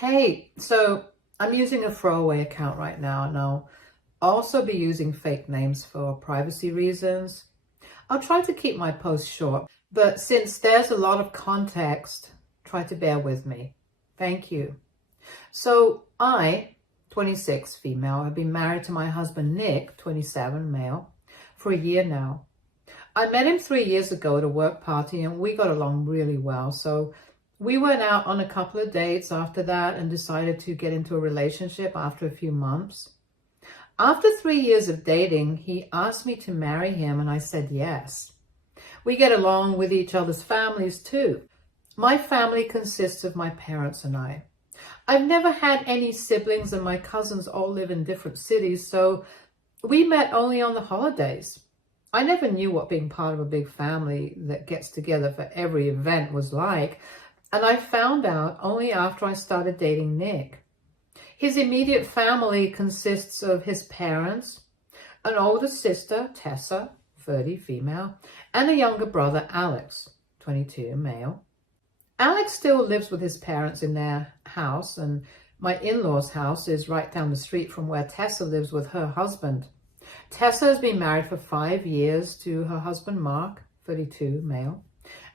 Hey, so I'm using a throwaway account right now, and I'll also be using fake names for privacy reasons. I'll try to keep my posts short, but since there's a lot of context, try to bear with me. Thank you. So I, 26 female, have been married to my husband Nick, 27 male, for a year now. I met him 3 years ago at a work party and we got along really well. So we went out on a couple of dates after that and decided to get into a relationship after a few months. After 3 years of dating, he asked me to marry him and I said yes. We get along with each other's families too. My family consists of my parents and I. I've never had any siblings and my cousins all live in different cities, so we met only on the holidays. I never knew what being part of a big family that gets together for every event was like, and I found out only after I started dating Nick. His immediate family consists of his parents, an older sister, Tessa, 30, female, and a younger brother, Alex, 22, male. Alex still lives with his parents in their house, and my in-laws' house is right down the street from where Tessa lives with her husband. Tessa has been married for 5 years to her husband, Mark, 32, male,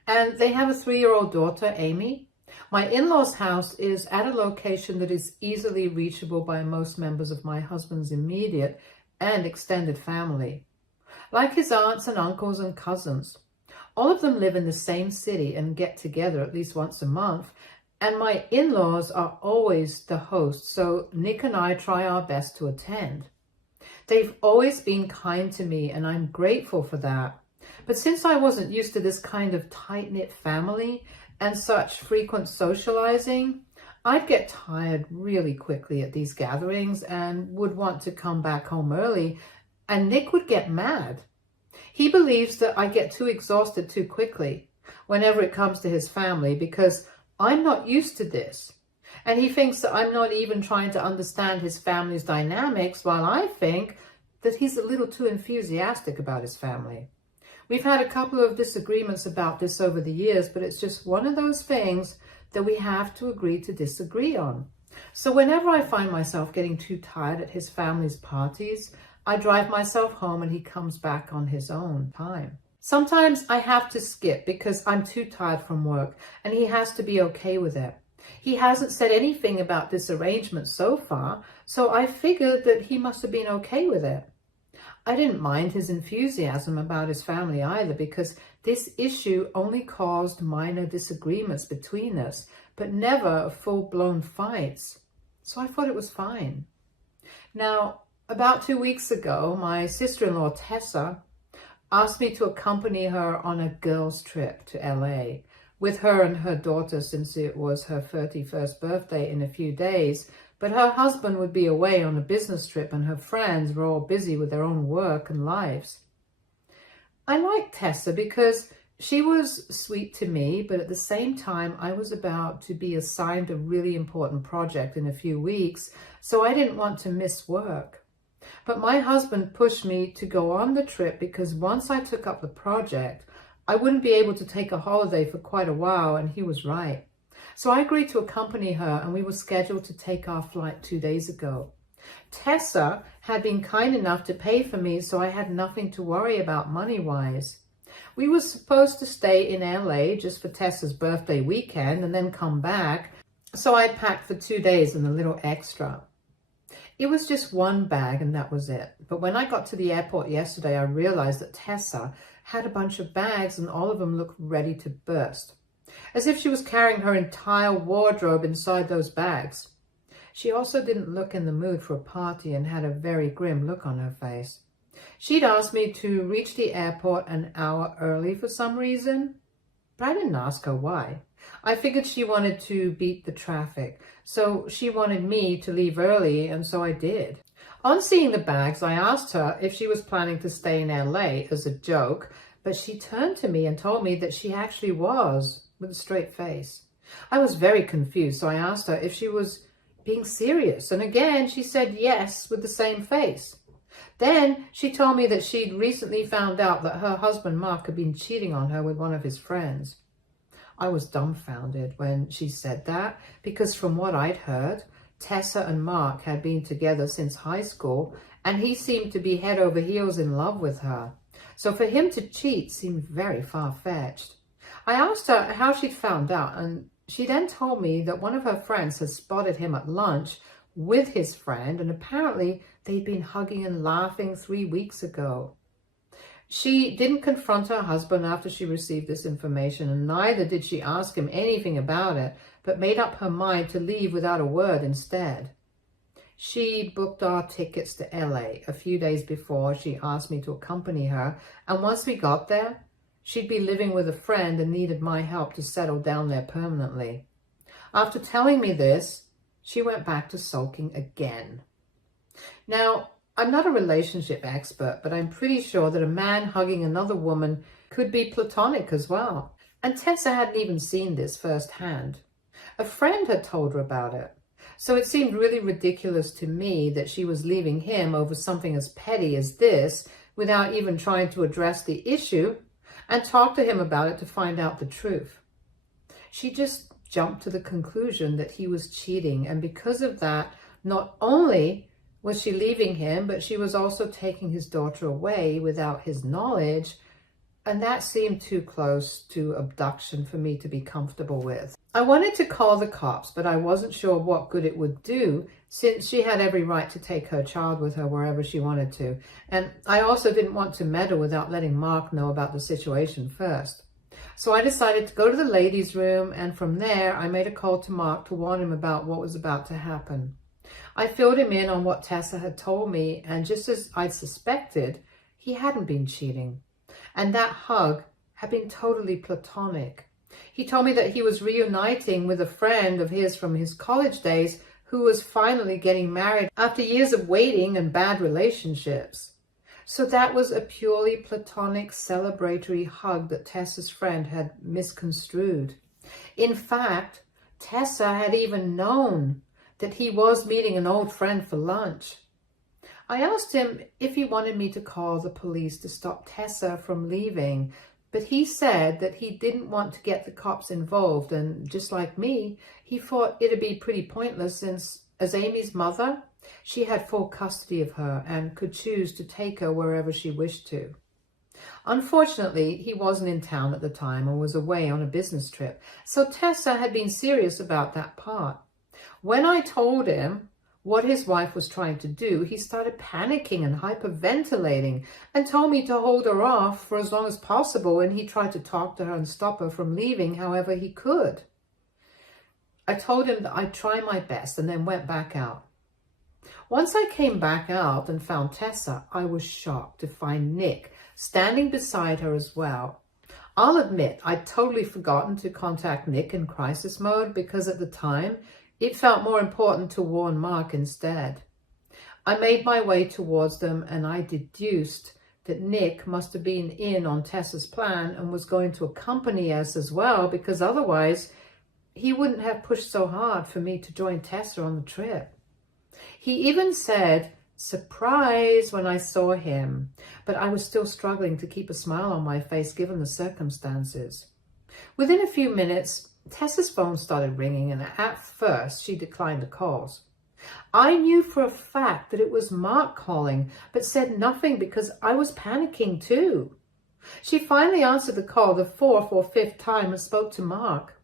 and they have a 3-year-old daughter, Amy. My in-laws' house is at a location that is easily reachable by most members of my husband's immediate and extended family, like his aunts and uncles and cousins. All of them live in the same city and get together at least once a month, and my in-laws are always the host, so Nick and I try our best to attend. They've always been kind to me, and I'm grateful for that. But since I wasn't used to this kind of tight-knit family and such frequent socializing, I'd get tired really quickly at these gatherings and would want to come back home early, and Nick would get mad. He believes that I get too exhausted too quickly whenever it comes to his family because I'm not used to this. And he thinks that I'm not even trying to understand his family's dynamics, while I think that he's a little too enthusiastic about his family. We've had a couple of disagreements about this over the years, but it's just one of those things that we have to agree to disagree on. So whenever I find myself getting too tired at his family's parties, I drive myself home and he comes back on his own time. Sometimes I have to skip because I'm too tired from work and he has to be okay with it. He hasn't said anything about this arrangement so far, so I figured that he must have been okay with it. I didn't mind his enthusiasm about his family either because this issue only caused minor disagreements between us, but never full-blown fights. So I thought it was fine. Now, about 2 weeks ago, my sister-in-law Tessa asked me to accompany her on a girls' trip to LA with her and her daughter since it was her 31st birthday in a few days, but her husband would be away on a business trip and her friends were all busy with their own work and lives. I liked Tessa because she was sweet to me, but at the same time, I was about to be assigned a really important project in a few weeks, so I didn't want to miss work. But my husband pushed me to go on the trip because once I took up the project, I wouldn't be able to take a holiday for quite a while, and he was right. So I agreed to accompany her, and we were scheduled to take our flight 2 days ago. Tessa had been kind enough to pay for me, so I had nothing to worry about money-wise. We were supposed to stay in LA just for Tessa's birthday weekend and then come back, so I packed for 2 days and a little extra. It was just one bag and that was it. But when I got to the airport yesterday, I realized that Tessa had a bunch of bags and all of them looked ready to burst, as if she was carrying her entire wardrobe inside those bags. She also didn't look in the mood for a party and had a very grim look on her face. She'd asked me to reach the airport an hour early for some reason, but I didn't ask her why. I figured she wanted to beat the traffic, so she wanted me to leave early, and so I did. On seeing the bags, I asked her if she was planning to stay in LA as a joke, but she turned to me and told me that she actually was, with a straight face. I was very confused, so I asked her if she was being serious, and again she said yes with the same face. Then she told me that she'd recently found out that her husband Mark had been cheating on her with one of his friends. I was dumbfounded when she said that, because from what I'd heard, Tessa and Mark had been together since high school, and he seemed to be head over heels in love with her. So for him to cheat seemed very far-fetched. I asked her how she'd found out, and she then told me that one of her friends had spotted him at lunch with his friend, and apparently they'd been hugging and laughing 3 weeks ago. She didn't confront her husband after she received this information, and neither did she ask him anything about it, but made up her mind to leave without a word instead. She booked our tickets to LA a few days before she asked me to accompany her, and once we got there, she'd be living with a friend and needed my help to settle down there permanently. After telling me this, she went back to sulking again. Now, I'm not a relationship expert, but I'm pretty sure that a man hugging another woman could be platonic as well. And Tessa hadn't even seen this firsthand. A friend had told her about it. So it seemed really ridiculous to me that she was leaving him over something as petty as this without even trying to address the issue and talk to him about it to find out the truth. She just jumped to the conclusion that he was cheating, and because of that, not only was she leaving him, but she was also taking his daughter away without his knowledge, and that seemed too close to abduction for me to be comfortable with. I wanted to call the cops, but I wasn't sure what good it would do, since she had every right to take her child with her wherever she wanted to, and I also didn't want to meddle without letting Mark know about the situation first. So I decided to go to the ladies' room, and from there I made a call to Mark to warn him about what was about to happen. I filled him in on what Tessa had told me, and just as I'd suspected, he hadn't been cheating. And that hug had been totally platonic. He told me that he was reuniting with a friend of his from his college days who was finally getting married after years of waiting and bad relationships. So that was a purely platonic celebratory hug that Tessa's friend had misconstrued. In fact, Tessa had even known that he was meeting an old friend for lunch. I asked him if he wanted me to call the police to stop Tessa from leaving, but he said that he didn't want to get the cops involved, and just like me, he thought it'd be pretty pointless since, as Amy's mother, she had full custody of her and could choose to take her wherever she wished to. Unfortunately, he wasn't in town at the time and was away on a business trip, so Tessa had been serious about that part. When I told him what his wife was trying to do, he started panicking and hyperventilating and told me to hold her off for as long as possible, and he tried to talk to her and stop her from leaving however he could. I told him that I'd try my best and then went back out. Once I came back out and found Tessa, I was shocked to find Nick standing beside her as well. I'll admit I'd totally forgotten to contact Nick in crisis mode because at the time it felt more important to warn Mark instead. I made my way towards them, and I deduced that Nick must have been in on Tessa's plan and was going to accompany us as well, because otherwise he wouldn't have pushed so hard for me to join Tessa on the trip. He even said, "Surprise," when I saw him, but I was still struggling to keep a smile on my face given the circumstances. Within a few minutes, Tessa's phone started ringing, and at first she declined the calls. I knew for a fact that it was Mark calling, but said nothing because I was panicking too. She finally answered the call the fourth or fifth time and spoke to Mark.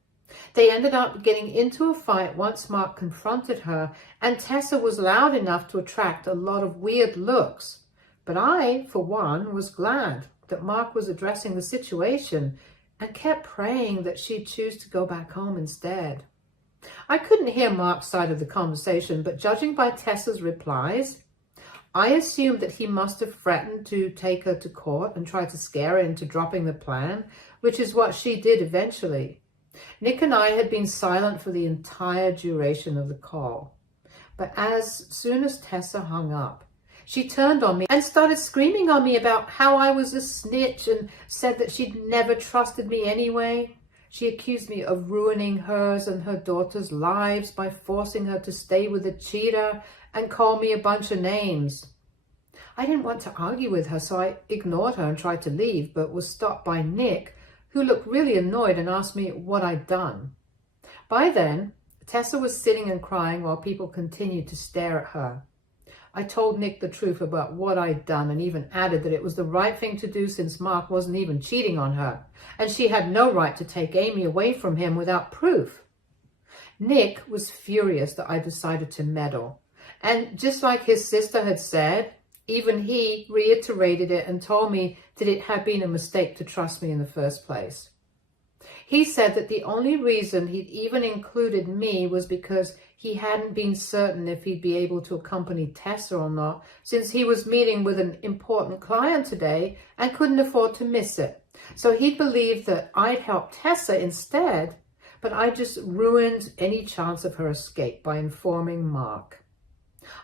They ended up getting into a fight once Mark confronted her, and Tessa was loud enough to attract a lot of weird looks. But I, for one, was glad that Mark was addressing the situation and kept praying that she'd choose to go back home instead. I couldn't hear Mark's side of the conversation, but judging by Tessa's replies, I assumed that he must have threatened to take her to court and tried to scare her into dropping the plan, which is what she did eventually. Nick and I had been silent for the entire duration of the call. But as soon as Tessa hung up, she turned on me and started screaming on me about how I was a snitch and said that she'd never trusted me anyway. She accused me of ruining hers and her daughter's lives by forcing her to stay with a cheater and called me a bunch of names. I didn't want to argue with her, so I ignored her and tried to leave, but was stopped by Nick, who looked really annoyed and asked me what I'd done. By then, Tessa was sitting and crying while people continued to stare at her. I told Nick the truth about what I'd done and even added that it was the right thing to do since Mark wasn't even cheating on her, and she had no right to take Amy away from him without proof. Nick was furious that I decided to meddle, and just like his sister had said, even he reiterated it and told me that it had been a mistake to trust me in the first place. He said that the only reason he'd even included me was because he hadn't been certain if he'd be able to accompany Tessa or not, since he was meeting with an important client today and couldn't afford to miss it. So he believed that I'd help Tessa instead, but I just ruined any chance of her escape by informing Mark.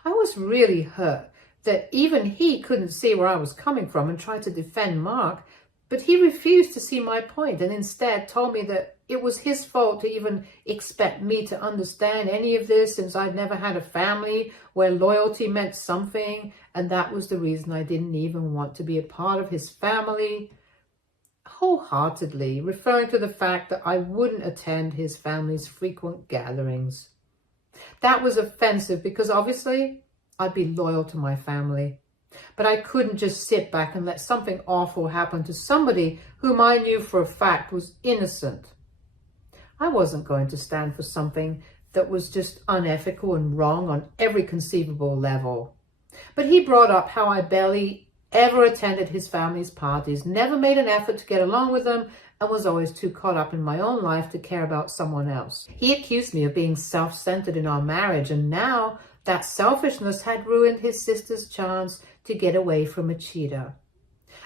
I was really hurt that even he couldn't see where I was coming from and tried to defend Mark, but he refused to see my point and instead told me that it was his fault to even expect me to understand any of this, since I'd never had a family where loyalty meant something, and that was the reason I didn't even want to be a part of his family. Wholeheartedly referring to the fact that I wouldn't attend his family's frequent gatherings. That was offensive because obviously I'd be loyal to my family. But I couldn't just sit back and let something awful happen to somebody whom I knew for a fact was innocent. I wasn't going to stand for something that was just unethical and wrong on every conceivable level. But he brought up how I barely ever attended his family's parties, never made an effort to get along with them, and was always too caught up in my own life to care about someone else. He accused me of being self-centered in our marriage, and now that selfishness had ruined his sister's chance to get away from a cheater.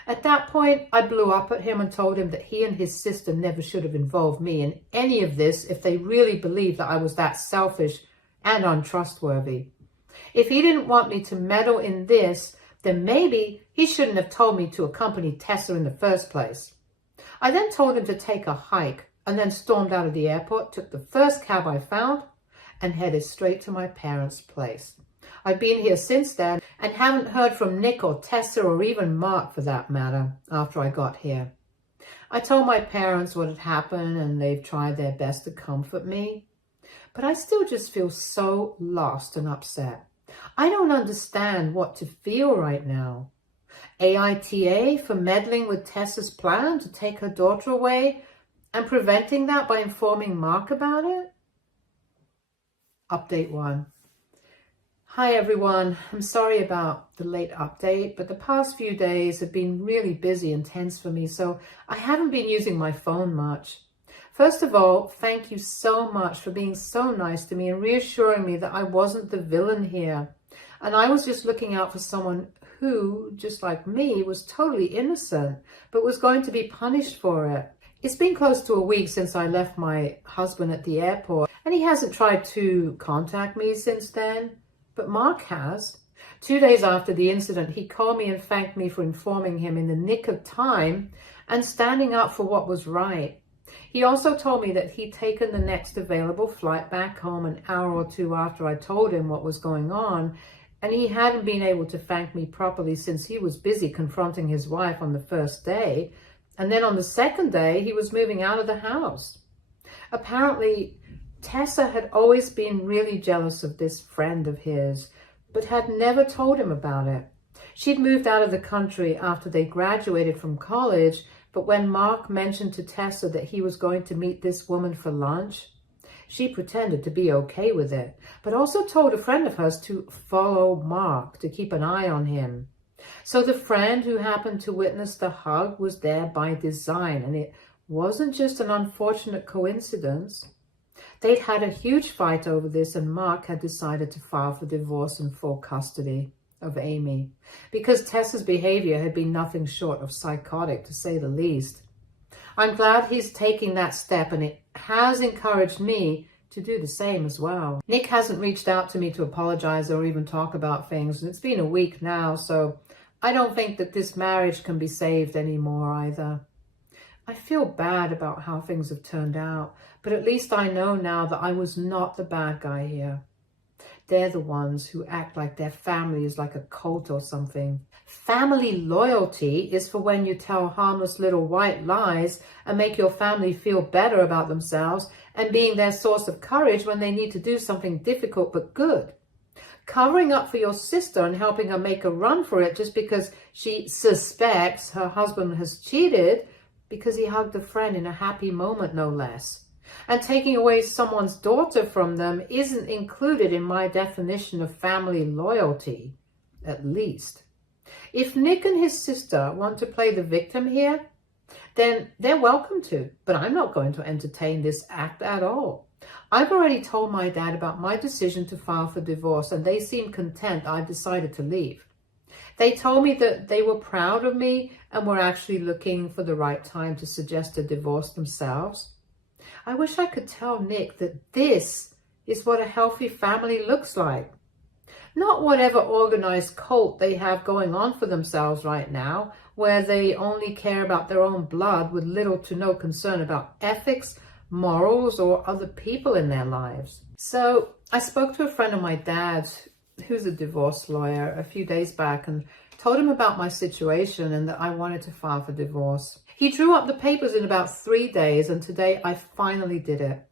At that point, I blew up at him and told him that he and his sister never should have involved me in any of this if they really believed that I was that selfish and untrustworthy. If he didn't want me to meddle in this, then maybe he shouldn't have told me to accompany Tessa in the first place. I then told him to take a hike and then stormed out of the airport, took the first cab I found, and headed straight to my parents' place. I've been here since then and haven't heard from Nick or Tessa or even Mark for that matter after I got here. I told my parents what had happened and they've tried their best to comfort me, but I still just feel so lost and upset. I don't understand what to feel right now. AITA for meddling with Tessa's plan to take her daughter away and preventing that by informing Mark about it? Update 1. Hi everyone, I'm sorry about the late update, but the past few days have been really busy and tense for me, so I haven't been using my phone much. First of all, thank you so much for being so nice to me and reassuring me that I wasn't the villain here. And I was just looking out for someone who, just like me, was totally innocent, but was going to be punished for it. It's been close to a week since I left my husband at the airport, and he hasn't tried to contact me since then. But Mark has. 2 days after the incident, he called me and thanked me for informing him in the nick of time and standing up for what was right. He also told me that he'd taken the next available flight back home an hour or two after I told him what was going on, and he hadn't been able to thank me properly since he was busy confronting his wife on the first day, and then on the second day, he was moving out of the house. Apparently, Tessa had always been really jealous of this friend of his, but had never told him about it. She'd moved out of the country after they graduated from college, but when Mark mentioned to Tessa that he was going to meet this woman for lunch, she pretended to be okay with it, but also told a friend of hers to follow Mark, to keep an eye on him. So the friend who happened to witness the hug was there by design, and it wasn't just an unfortunate coincidence. They'd had a huge fight over this, and Mark had decided to file for divorce and full custody of Amy, because Tessa's behavior had been nothing short of psychotic, to say the least. I'm glad he's taking that step, and it has encouraged me to do the same as well. Nick hasn't reached out to me to apologize or even talk about things, and it's been a week now, so I don't think that this marriage can be saved anymore either. I feel bad about how things have turned out, but at least I know now that I was not the bad guy here. They're the ones who act like their family is like a cult or something. Family loyalty is for when you tell harmless little white lies and make your family feel better about themselves and being their source of courage when they need to do something difficult but good. Covering up for your sister and helping her make a run for it just because she suspects her husband has cheated because he hugged a friend in a happy moment, no less. And taking away someone's daughter from them isn't included in my definition of family loyalty, at least. If Nick and his sister want to play the victim here, then they're welcome to, but I'm not going to entertain this act at all. I've already told my dad about my decision to file for divorce, and they seem content I've decided to leave. They told me that they were proud of me and were actually looking for the right time to suggest a divorce themselves. I wish I could tell Nick that this is what a healthy family looks like. Not whatever organized cult they have going on for themselves right now, where they only care about their own blood with little to no concern about ethics, morals, or other people in their lives. So I spoke to a friend of my dad's who's a divorce lawyer a few days back and told him about my situation and that I wanted to file for divorce. He drew up the papers in about 3 days, and today I finally did it.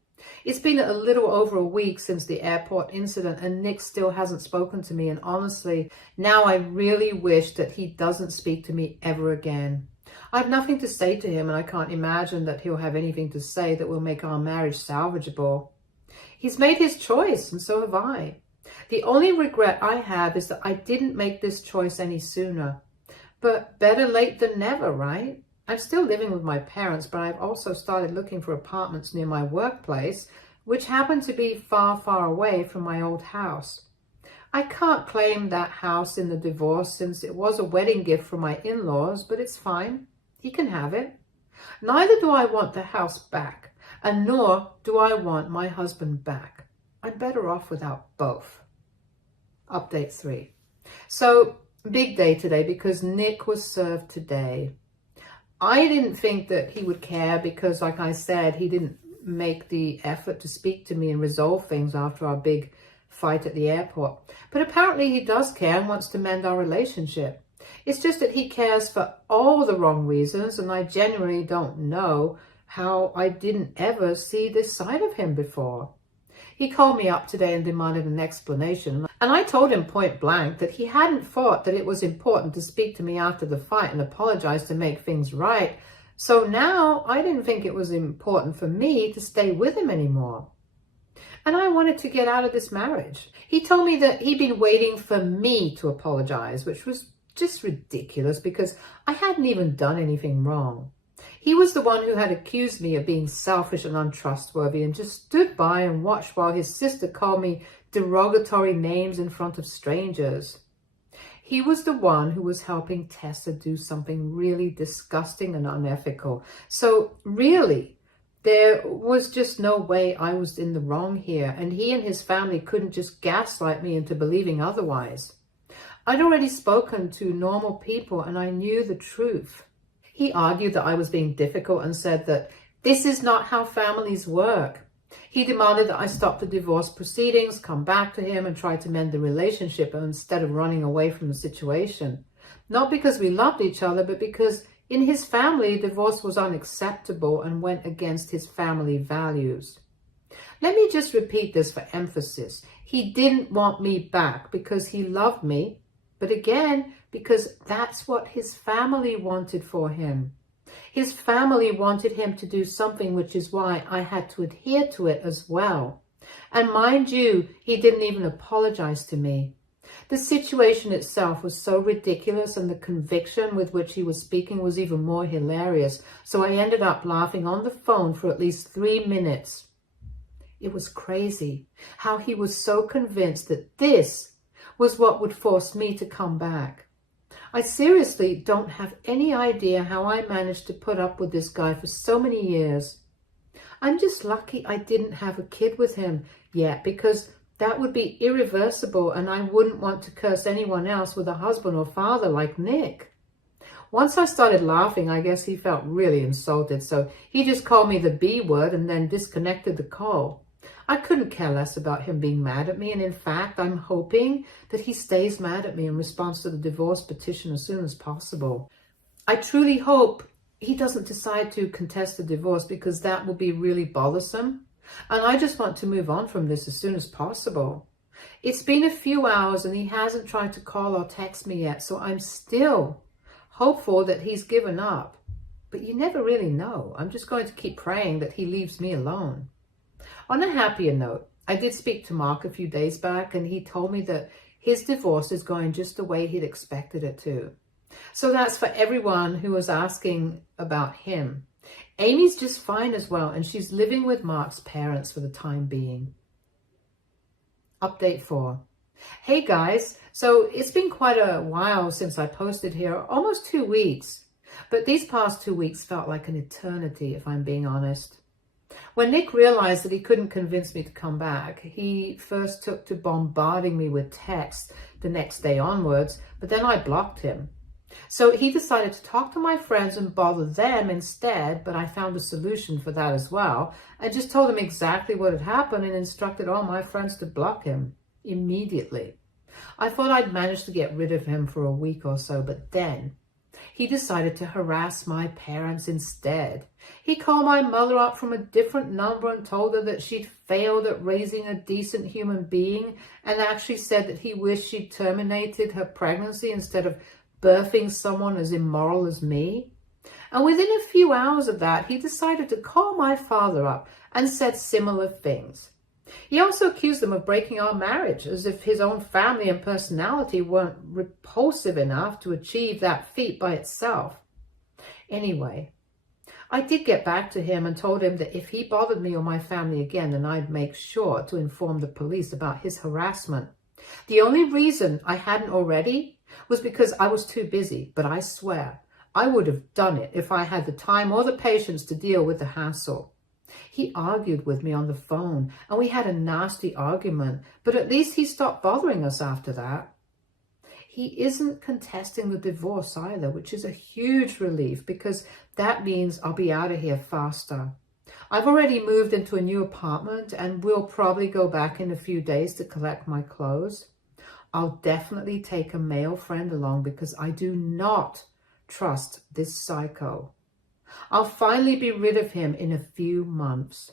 It's been a little over a week since the airport incident, and Nick still hasn't spoken to me, and honestly, now I really wish that he doesn't speak to me ever again. I have nothing to say to him, and I can't imagine that he'll have anything to say that will make our marriage salvageable. He's made his choice, and so have I. The only regret I have is that I didn't make this choice any sooner. But better late than never, right? I'm still living with my parents, but I've also started looking for apartments near my workplace, which happen to be far, far away from my old house. I can't claim that house in the divorce since it was a wedding gift from my in-laws, but it's fine. He can have it. Neither do I want the house back, and nor do I want my husband back. I'm better off without both. Update 3. So, big day today because Nick was served today. I didn't think that he would care because, like I said, he didn't make the effort to speak to me and resolve things after our big fight at the airport. But apparently he does care and wants to mend our relationship. It's just that he cares for all the wrong reasons, and I genuinely don't know how I didn't ever see this side of him before. He called me up today and demanded an explanation, and I told him point blank that he hadn't thought that it was important to speak to me after the fight and apologize to make things right. So now I didn't think it was important for me to stay with him anymore. And I wanted to get out of this marriage. He told me that he'd been waiting for me to apologize, which was just ridiculous because I hadn't even done anything wrong. He was the one who had accused me of being selfish and untrustworthy and just stood by and watched while his sister called me derogatory names in front of strangers. He was the one who was helping Tessa do something really disgusting and unethical. So really, there was just no way I was in the wrong here, and he and his family couldn't just gaslight me into believing otherwise. I'd already spoken to normal people and I knew the truth. He argued that I was being difficult and said that this is not how families work. He demanded that I stop the divorce proceedings, come back to him and try to mend the relationship instead of running away from the situation. Not because we loved each other, but because in his family, divorce was unacceptable and went against his family values. Let me just repeat this for emphasis. He didn't want me back because he loved me, but again, because that's what his family wanted for him. His family wanted him to do something, which is why I had to adhere to it as well. And mind you, he didn't even apologize to me. The situation itself was so ridiculous, and the conviction with which he was speaking was even more hilarious. So I ended up laughing on the phone for at least 3 minutes. It was crazy how he was so convinced that this was what would force me to come back. I seriously don't have any idea how I managed to put up with this guy for so many years. I'm just lucky I didn't have a kid with him yet, because that would be irreversible and I wouldn't want to curse anyone else with a husband or father like Nick. Once I started laughing, I guess he felt really insulted, so he just called me the B word and then disconnected the call. I couldn't care less about him being mad at me, and in fact, I'm hoping that he stays mad at me in response to the divorce petition as soon as possible. I truly hope he doesn't decide to contest the divorce, because that will be really bothersome. And I just want to move on from this as soon as possible. It's been a few hours and he hasn't tried to call or text me yet, so I'm still hopeful that he's given up. But you never really know. I'm just going to keep praying that he leaves me alone. On a happier note, I did speak to Mark a few days back, and he told me that his divorce is going just the way he'd expected it to. So that's for everyone who was asking about him. Amy's just fine as well, and she's living with Mark's parents for the time being. Update 4. Hey guys, so it's been quite a while since I posted here, almost 2 weeks. But these past 2 weeks felt like an eternity, if I'm being honest. When Nick realized that he couldn't convince me to come back, he first took to bombarding me with texts the next day onwards, but then I blocked him. So he decided to talk to my friends and bother them instead, but I found a solution for that as well. I just told him exactly what had happened and instructed all my friends to block him immediately. I thought I'd managed to get rid of him for a week or so, but then he decided to harass my parents instead. He called my mother up from a different number and told her that she'd failed at raising a decent human being, and actually said that he wished she'd terminated her pregnancy instead of birthing someone as immoral as me. And within a few hours of that, he decided to call my father up and said similar things. He also accused them of breaking our marriage, as if his own family and personality weren't repulsive enough to achieve that feat by itself. Anyway, I did get back to him and told him that if he bothered me or my family again, then I'd make sure to inform the police about his harassment. The only reason I hadn't already was because I was too busy, but I swear I would have done it if I had the time or the patience to deal with the hassle. He argued with me on the phone, and we had a nasty argument, but at least he stopped bothering us after that. He isn't contesting the divorce either, which is a huge relief, because that means I'll be out of here faster. I've already moved into a new apartment, and we'll probably go back in a few days to collect my clothes. I'll definitely take a male friend along, because I do not trust this psycho. I'll finally be rid of him in a few months.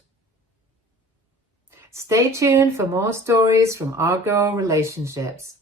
Stay tuned for more stories from Our Girl Relationships.